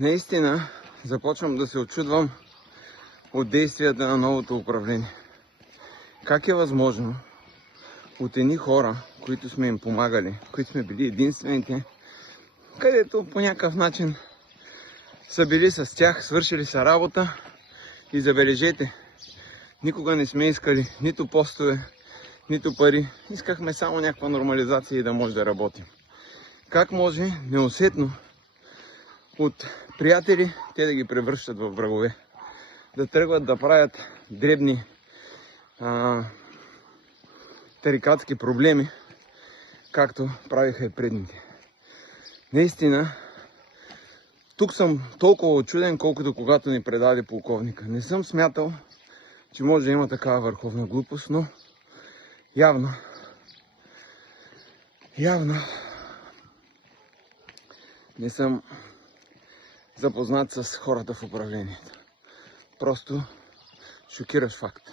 Наистина започвам да се очудвам от действията на новото управление. Как е възможно от едни хора, които сме им помагали, които сме били единствените, където по някакъв начин са били с тях, свършили са работа и забележете, никога не сме искали нито постове, нито пари. Искахме само някаква нормализация и да може да работим. Как може неусетно от приятели те да ги превръщат в врагове? Да тръгват да правят дребни тарикатски проблеми, както правиха и предните. Наистина, тук съм толкова очуден, колкото когато ни предаде полковника. Не съм смятал, че може да има такава върховна глупост, но явно не съм запознат с хората в управлението. Просто шокиращ факт.